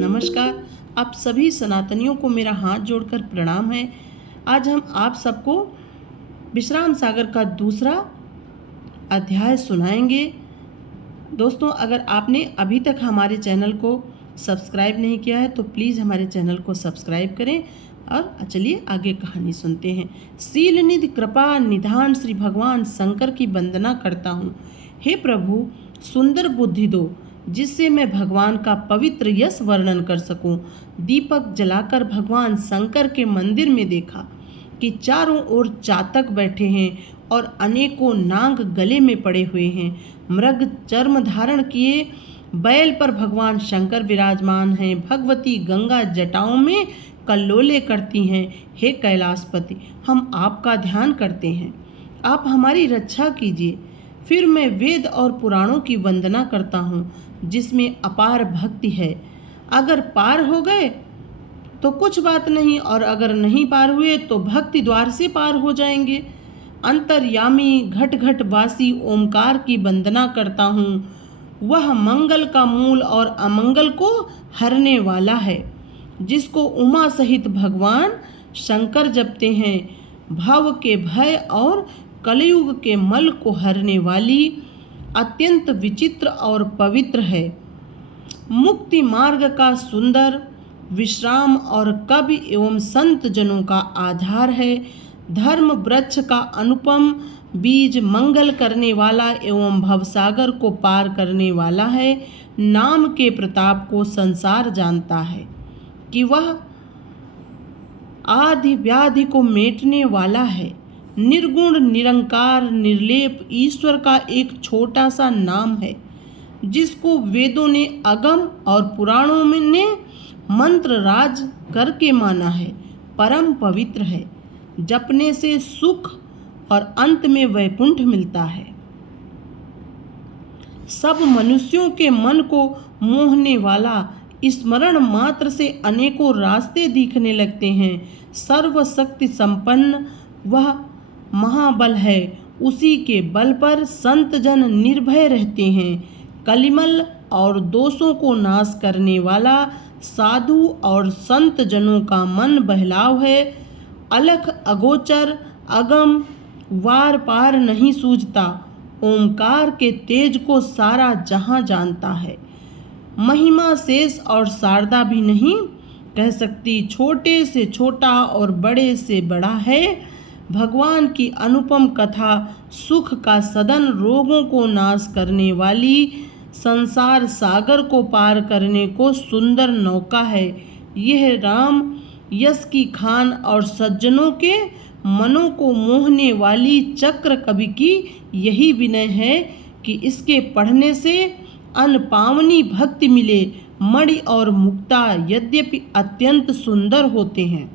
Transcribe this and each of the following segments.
नमस्कार। आप सभी सनातनियों को मेरा हाथ जोड़कर प्रणाम है। आज हम आप सबको विश्राम सागर का दूसरा अध्याय सुनाएंगे। दोस्तों, अगर आपने अभी तक हमारे चैनल को सब्सक्राइब नहीं किया है तो प्लीज़ हमारे चैनल को सब्सक्राइब करें। और चलिए आगे कहानी सुनते हैं। शील निधि कृपा निधान श्री भगवान शंकर की वंदना करता हूँ। हे प्रभु, सुंदर बुद्धि दो जिससे मैं भगवान का पवित्र यश वर्णन कर सकूं। दीपक जलाकर भगवान शंकर के मंदिर में देखा कि चारों ओर चातक बैठे हैं और अनेकों नाग गले में पड़े हुए हैं। मृग चर्म धारण किए बैल पर भगवान शंकर विराजमान हैं। भगवती गंगा जटाओं में कल्लोले करती हैं। हे कैलाशपति, हम आपका ध्यान करते हैं, आप हमारी रक्षा कीजिए। फिर मैं वेद और पुराणों की वंदना करता हूँ जिसमें अपार भक्ति है। अगर पार हो गए तो कुछ बात नहीं, और अगर नहीं पार हुए तो भक्ति द्वार से पार हो जाएंगे। अंतर्यामी घट घट वासी ओमकार की वंदना करता हूँ। वह मंगल का मूल और अमंगल को हरने वाला है, जिसको उमा सहित भगवान शंकर जपते हैं। भव के भय और कलयुग के मल को हरने वाली अत्यंत विचित्र और पवित्र है। मुक्ति मार्ग का सुंदर विश्राम और कवि एवं संत जनों का आधार है। धर्म वृक्ष का अनुपम बीज मंगल करने वाला एवं भवसागर को पार करने वाला है। नाम के प्रताप को संसार जानता है कि वह आदि व्याधि को मेटने वाला है। निर्गुण निरंकार निर्लेप ईश्वर का एक छोटा सा नाम है, जिसको वेदों ने अगम और पुराणों में ने मंत्र राज करके माना है। परम पवित्र है, जपने से सुख और अंत में वैकुंठ मिलता है। सब मनुष्यों के मन को मोहने वाला, स्मरण मात्र से अनेकों रास्ते दिखने लगते हैं। सर्वशक्ति संपन्न वह महाबल है, उसी के बल पर संत जन निर्भय रहते हैं। कलिमल और दोषों को नाश करने वाला साधु और संत जनों का मन बहलाव है। अलख अगोचर अगम वार पार नहीं सूझता। ओमकार के तेज को सारा जहां जानता है। महिमा शेष और शारदा भी नहीं कह सकती। छोटे से छोटा और बड़े से बड़ा है। भगवान की अनुपम कथा सुख का सदन, रोगों को नाश करने वाली, संसार सागर को पार करने को सुंदर नौका है। यह राम यश की खान और सज्जनों के मनों को मोहने वाली चक्र कवि की यही विनय है कि इसके पढ़ने से अनपावनी भक्ति मिले। मणि और मुक्ता यद्यपि अत्यंत सुंदर होते हैं,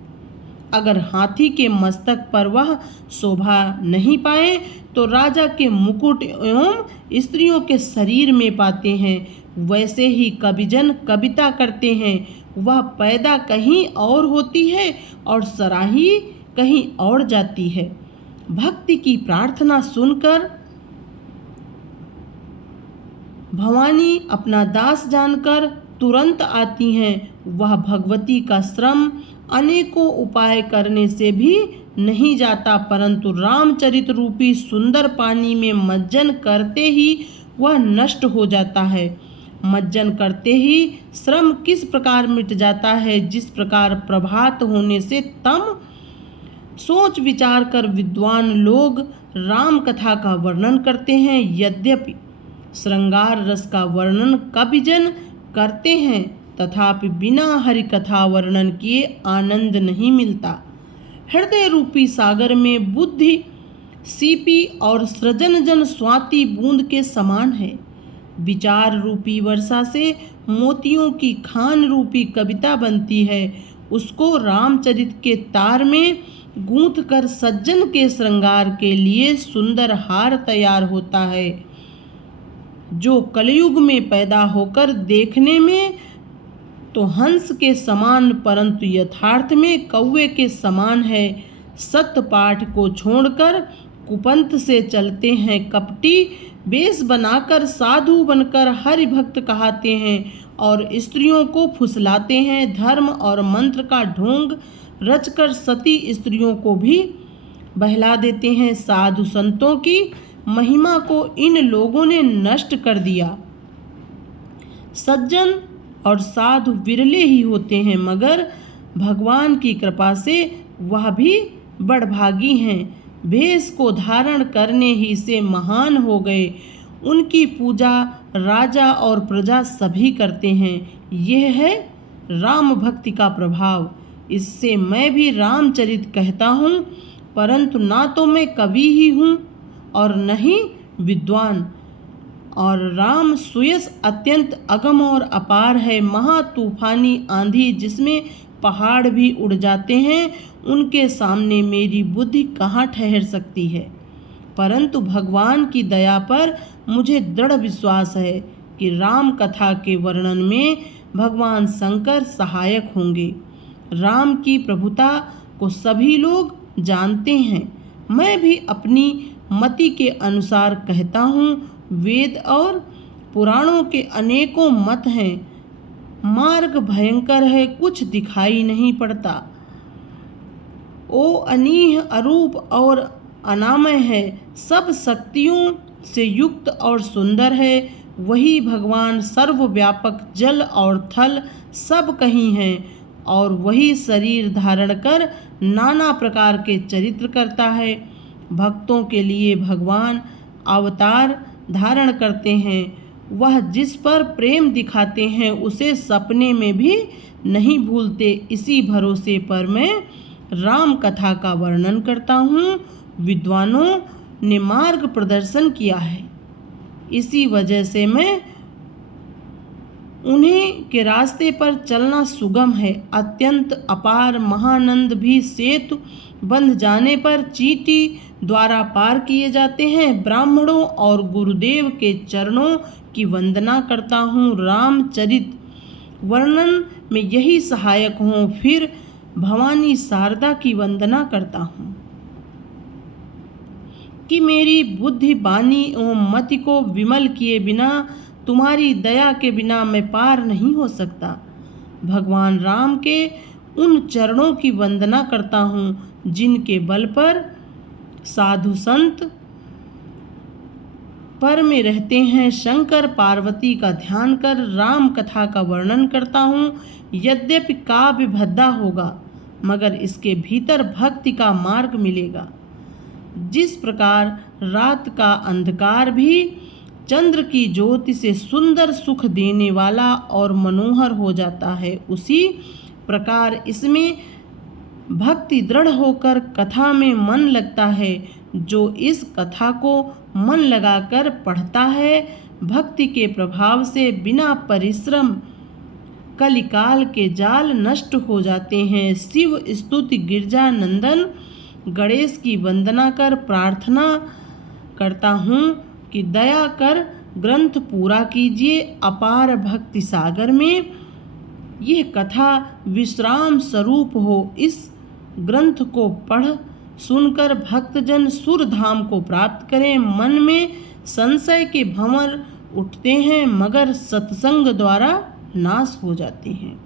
अगर हाथी के मस्तक पर वह शोभा नहीं पाए तो राजा के मुकुट एवं स्त्रियों के शरीर में पाते हैं। वैसे ही कविजन कविता करते हैं, वह पैदा कहीं और होती है और सराही कहीं और जाती है। भक्ति की प्रार्थना सुनकर भवानी अपना दास जानकर तुरंत आती हैं। वह भगवती का श्रम अनेकों उपाय करने से भी नहीं जाता, परंतु रामचरित रूपी सुंदर पानी में मज्जन करते ही वह नष्ट हो जाता है। मज्जन करते ही श्रम किस प्रकार मिट जाता है, जिस प्रकार प्रभात होने से तम। सोच विचार कर विद्वान लोग राम कथा का वर्णन करते हैं। यद्यपि श्रृंगार रस का वर्णन कविजन करते हैं, तथापि बिना हरि कथा वर्णन किए आनंद नहीं मिलता। हृदय रूपी सागर में बुद्धि सीपी और सृजन जन स्वाति बूंद के समान है। विचार रूपी वर्षा से मोतियों की खान रूपी कविता बनती है। उसको रामचरित के तार में गूंथ कर सज्जन के श्रृंगार के लिए सुंदर हार तैयार होता है, जो कलयुग में पैदा होकर देखने में तो हंस के समान परंतु यथार्थ में कौवे के समान है। सत्य पाठ को छोड़कर कुपंथ से चलते हैं कपटी, वेश बनाकर साधु बनकर हरि भक्त कहाते हैं और स्त्रियों को फुसलाते हैं। धर्म और मंत्र का ढोंग रचकर सती स्त्रियों को भी बहला देते हैं। साधु संतों की महिमा को इन लोगों ने नष्ट कर दिया। सज्जन और साधु विरले ही होते हैं, मगर भगवान की कृपा से वह भी बड़भागी हैं। भेष को धारण करने ही से महान हो गए। उनकी पूजा राजा और प्रजा सभी करते हैं। यह है राम भक्ति का प्रभाव। इससे मैं भी रामचरित कहता हूँ, परंतु ना तो मैं कवि ही हूँ और न ही विद्वान। और राम सुयस अत्यंत अगम और अपार है। महातूफानी आंधी जिसमें पहाड़ भी उड़ जाते हैं, उनके सामने मेरी बुद्धि कहाँ ठहर सकती है। परंतु भगवान की दया पर मुझे दृढ़ विश्वास है कि राम कथा के वर्णन में भगवान शंकर सहायक होंगे। राम की प्रभुता को सभी लोग जानते हैं। मैं भी अपनी मति के अनुसार कहता हूँ। वेद और पुराणों के अनेकों मत हैं। मार्ग भयंकर है, कुछ दिखाई नहीं पड़ता। ओ अनीह अरूप और अनामय है, सब शक्तियों से युक्त और सुंदर है। वही भगवान सर्वव्यापक जल और थल सब कहीं हैं, और वही शरीर धारण कर नाना प्रकार के चरित्र करता है। भक्तों के लिए भगवान अवतार धारण करते हैं। वह जिस पर प्रेम दिखाते हैं उसे सपने में भी नहीं भूलते। इसी भरोसे पर मैं राम कथा का वर्णन करता हूँ। विद्वानों ने मार्ग प्रदर्शन किया है, इसी वजह से मैं उन्हीं के रास्ते पर चलना सुगम है। अत्यंत अपार महानंद भी सेतु बंध जाने पर चींटी द्वारा पार किए जाते हैं। ब्राह्मणों और गुरुदेव के चरणों की वंदना करता हूँ। रामचरित वर्णन में यही सहायक हूँ। फिर भवानी शारदा की वंदना करता हूँ कि मेरी बुद्धि बानी एवं मति को विमल किए बिना, तुम्हारी दया के बिना मैं पार नहीं हो सकता। भगवान राम के उन चरणों की वंदना करता हूँ जिनके बल पर साधु संत पर में रहते हैं। शंकर पार्वती का ध्यान कर राम कथा का वर्णन करता हूँ। यद्यपि काव्य भद्दा होगा, मगर इसके भीतर भक्ति का मार्ग मिलेगा। जिस प्रकार रात का अंधकार भी चंद्र की ज्योति से सुंदर सुख देने वाला और मनोहर हो जाता है, उसी प्रकार इसमें भक्ति दृढ़ होकर कथा में मन लगता है। जो इस कथा को मन लगाकर पढ़ता है, भक्ति के प्रभाव से बिना परिश्रम कलिकाल के जाल नष्ट हो जाते हैं। शिव स्तुति गिरजा नंदन गणेश की वंदना कर प्रार्थना करता हूँ कि दया कर ग्रंथ पूरा कीजिए। अपार भक्ति सागर में यह कथा विश्राम स्वरूप हो। इस ग्रंथ को पढ़ सुनकर भक्तजन सुरधाम को प्राप्त करें। मन में संशय के भंवर उठते हैं, मगर सत्संग द्वारा नाश हो जाते हैं।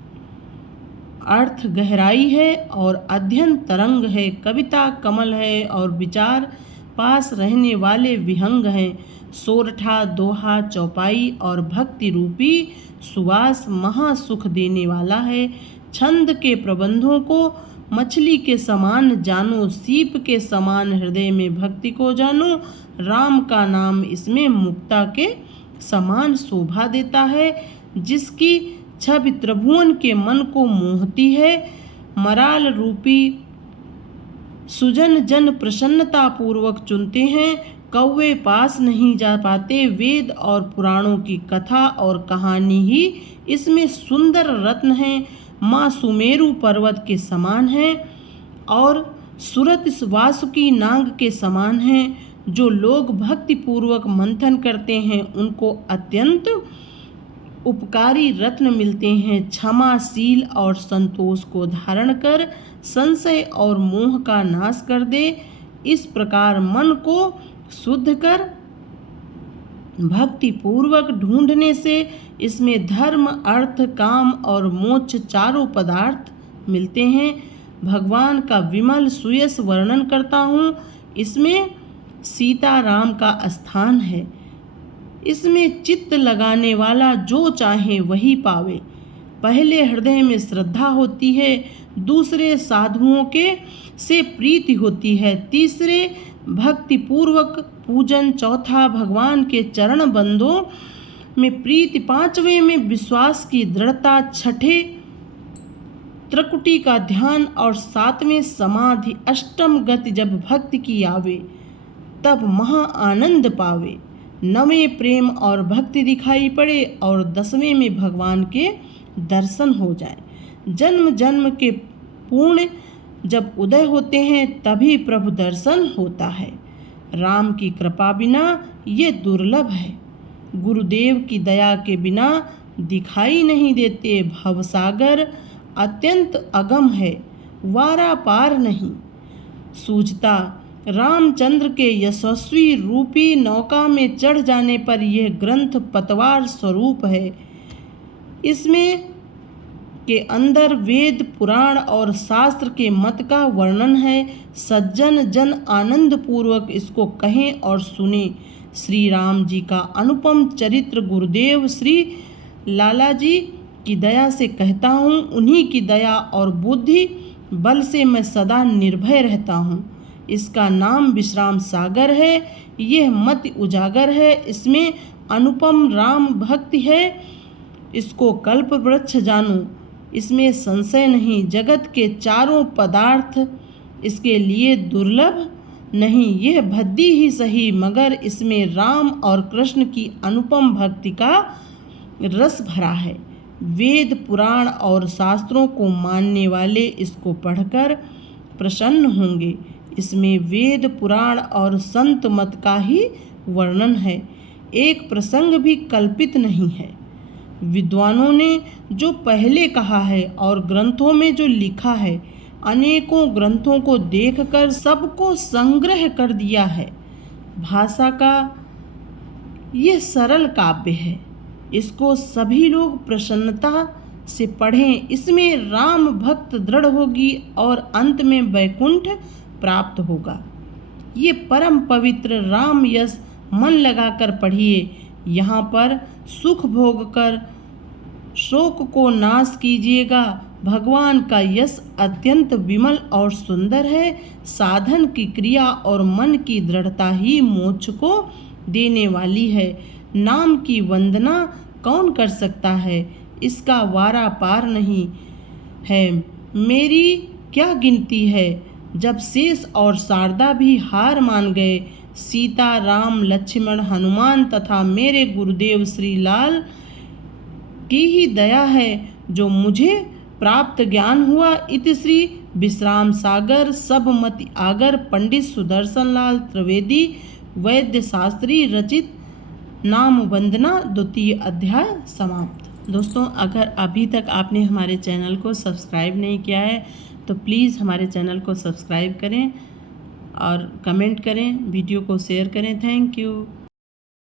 अर्थ गहराई है और अध्ययन तरंग है। कविता कमल है और विचार पास रहने वाले विहंग हैं। सोरठा दोहा चौपाई और भक्ति रूपी सुवास महासुख देने वाला है। छंद के प्रबंधों को मछली के समान जानो, सीप के समान हृदय में भक्ति को जानो। राम का नाम इसमें मुक्ता के समान शोभा देता है, जिसकी छवि त्रिभुवन के मन को मोहती है। मराल रूपी सुजन जन प्रसन्नता पूर्वक चुनते हैं। कौवे पास नहीं जा पाते। वेद और पुराणों की कथा और कहानी ही इसमें सुंदर रत्न हैं। माँ सुमेरु पर्वत के समान है और सुरत वासुकी नाग के समान है। जो लोग भक्ति पूर्वक मंथन करते हैं उनको अत्यंत उपकारी रत्न मिलते हैं। क्षमाशील और संतोष को धारण कर संशय और मोह का नाश कर दे। इस प्रकार मन को शुद्ध कर भक्ति पूर्वक ढूंढने से इसमें धर्म, अर्थ, काम और मोक्ष चारों पदार्थ मिलते हैं। भगवान का विमल सुयस वर्णन करता हूँ। इसमें सीता राम का स्थान है। इसमें चित्त लगाने वाला जो चाहे वही पावे। पहले हृदय में श्रद्धा होती है, दूसरे साधुओं के से प्रीति होती है, तीसरे भक्ति पूर्वक पूजन, चौथा भगवान के चरण बंदों में प्रीति, पांचवें में विश्वास की दृढ़ता, छठे त्रिकुटी का ध्यान और सातवें समाधि, अष्टम गति जब भक्ति की आवे तब महा आनंद पावे, नवें प्रेम और भक्ति दिखाई पड़े और दसवें में भगवान के दर्शन हो जाए। जन्म जन्म के पुण्य जब उदय होते हैं तभी प्रभु दर्शन होता है। राम की कृपा बिना ये दुर्लभ है। गुरुदेव की दया के बिना दिखाई नहीं देते। भवसागर अत्यंत अगम है, वारा पार नहीं सूझता। रामचंद्र के यशस्वी रूपी नौका में चढ़ जाने पर यह ग्रंथ पतवार स्वरूप है। इसमें के अंदर वेद, पुराण और शास्त्र के मत का वर्णन है। सज्जन जन आनंद पूर्वक इसको कहें और सुने। श्री राम जी का अनुपम चरित्र गुरुदेव श्री लाला जी की दया से कहता हूँ। उन्हीं की दया और बुद्धि बल से मैं सदा निर्भय रहता हूँ। इसका नाम विश्राम सागर है। यह मत उजागर है। इसमें अनुपम राम भक्ति है। इसको कल्प वृक्ष जानो, इसमें संशय नहीं। जगत के चारों पदार्थ इसके लिए दुर्लभ नहीं। यह भद्दी ही सही, मगर इसमें राम और कृष्ण की अनुपम भक्ति का रस भरा है। वेद, पुराण और शास्त्रों को मानने वाले इसको पढ़कर प्रसन्न होंगे। इसमें वेद, पुराण और संत मत का ही वर्णन है। एक प्रसंग भी कल्पित नहीं है। विद्वानों ने जो पहले कहा है और ग्रंथों में जो लिखा है, अनेकों ग्रंथों को देखकर सबको संग्रह कर दिया है। भाषा का ये सरल काव्य है। इसको सभी लोग प्रसन्नता से पढ़ें। इसमें राम भक्त दृढ़ होगी और अंत में वैकुंठ प्राप्त होगा। ये परम पवित्र राम यश मन लगाकर पढ़िए। यहाँ पर सुख भोग कर शोक को नाश कीजिएगा। भगवान का यश अत्यंत विमल और सुंदर है। साधन की क्रिया और मन की दृढ़ता ही मोक्ष को देने वाली है। नाम की वंदना कौन कर सकता है? इसका वारा पार नहीं है। मेरी क्या गिनती है? जब शेष और शारदा भी हार मान गए, सीता, राम, लक्ष्मण, हनुमान तथा मेरे गुरुदेव श्री लाल की ही दया है जो मुझे प्राप्त ज्ञान हुआ। इति श्री विश्राम सागर सबमति आगर पंडित सुदर्शन लाल त्रिवेदी वैद्य शास्त्री रचित नाम वंदना द्वितीय अध्याय समाप्त। दोस्तों, अगर अभी तक आपने हमारे चैनल को सब्सक्राइब नहीं किया है तो प्लीज़ हमारे चैनल को सब्सक्राइब करें और कमेंट करें, वीडियो को शेयर करें। Thank you.